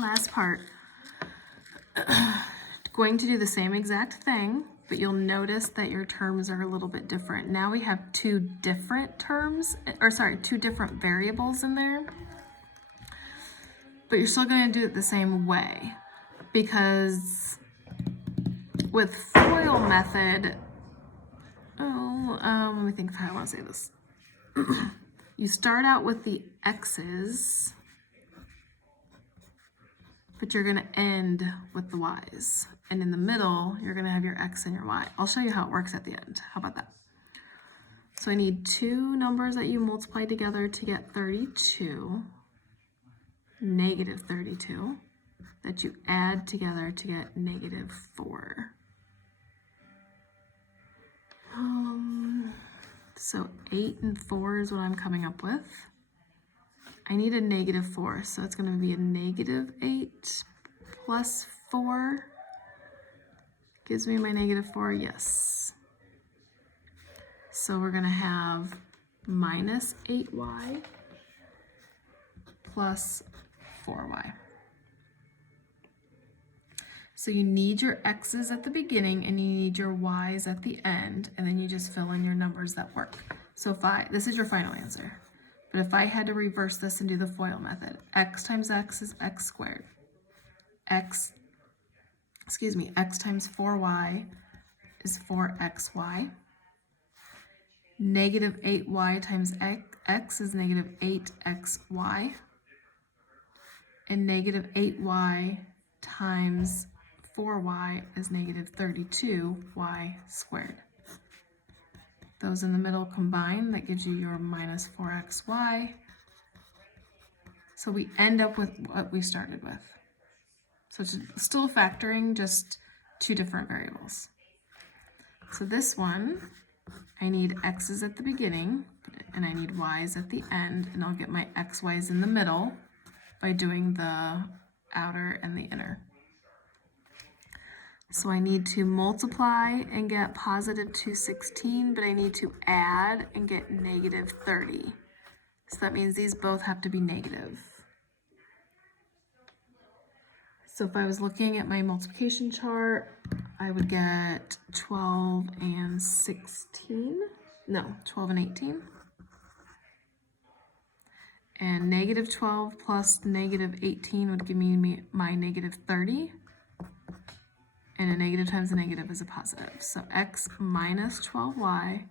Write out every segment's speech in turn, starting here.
Last part. Going to do the same exact thing, but you'll notice that your terms are a little bit different. Now we have two different terms, or sorry, two different variables in there. But you're still going to do it the same way, because with FOIL method, let me think of how I want to say this. You start out with the x's, but you're going to end with the y's. And in the middle, you're going to have your x and your y. I'll show you how it works at the end. How about that? So I need two numbers that you multiply together to get 32, negative 32, that you add together to get negative 4. So 8 and 4 is what I'm coming up with. I need a negative 4, so it's going to be a negative 8 plus 4. Gives me my negative 4, yes. So we're going to have minus 8y plus 4y. So you need your x's at the beginning and you need your y's at the end, and then you just fill in your numbers that work. So this is your final answer. But if I had to reverse this and do the FOIL method, x times x is x squared. X times 4y is 4xy. Negative 8y times x is negative 8xy. And negative 8y times 4y is negative 32y squared. Those in the middle combine, that gives you your minus 4xy. So we end up with what we started with. So it's still factoring, just two different variables. So this one, I need x's at the beginning, and I need y's at the end, and I'll get my xy's in the middle by doing the outer and the inner. So I need to multiply and get positive 216, but I need to add and get negative 30. So that means these both have to be negative. So if I was looking at my multiplication chart, I would get 12 and 16. No, 12 and 18. And negative 12 plus negative 18 would give me my negative 30. And a negative times a negative is a positive. So x minus 12y,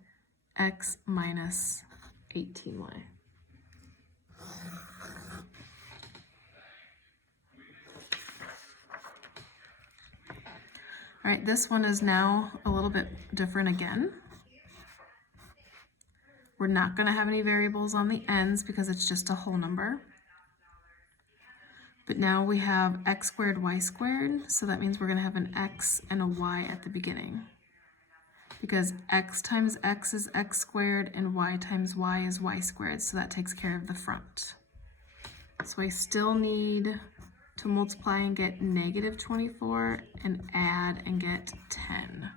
x minus 18y. All right, this one is now a little bit different again. We're not going to have any variables on the ends because it's just a whole number. But now we have x squared, y squared, so that means we're going to have an x and a y at the beginning. Because x times x is x squared and y times y is y squared, so that takes care of the front. So I still need to multiply and get negative 24 and add and get 10.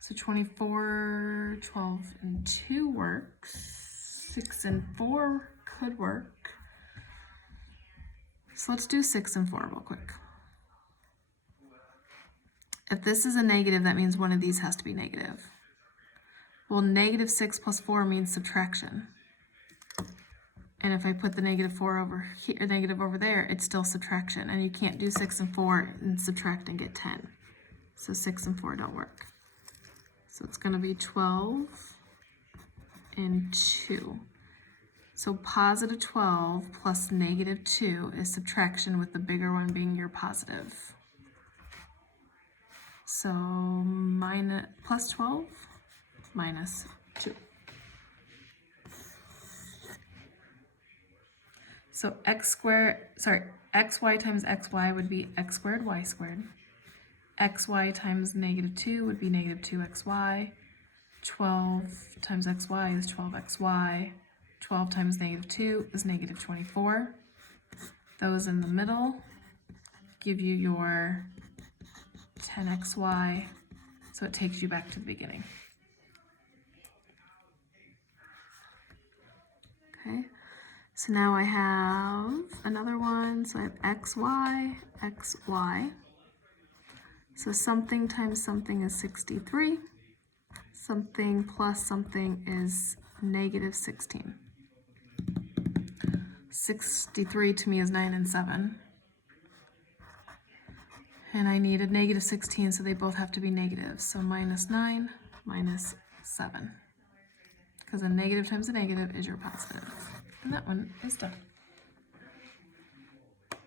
So 24, 12, and 2 works. 6 and 4 could work. So let's do 6 and 4 real quick. If this is a negative, that means one of these has to be negative. Well, negative 6 plus 4 means subtraction. And if I put the negative 4 over here, negative over there, it's still subtraction. And you can't do 6 and 4 and subtract and get 10. So 6 and 4 don't work. So it's going to be 12 and 2. So positive 12 plus negative 2 is subtraction, with the bigger one being your positive. So plus 12 minus 2. So xy times xy would be x squared, y squared. Xy times negative 2 would be negative 2xy. 12 times xy is 12xy. 12 times negative 2 is negative 24. Those in the middle give you your 10xy, so it takes you back to the beginning. Okay, So now I have another one. So I have xy, xy. So something times something is 63. Something plus something is negative 16. 63 to me is 9 and 7. And I need a negative 16, so they both have to be negative. So minus 9, minus 7. Because a negative times a negative is your positive. And that one is done.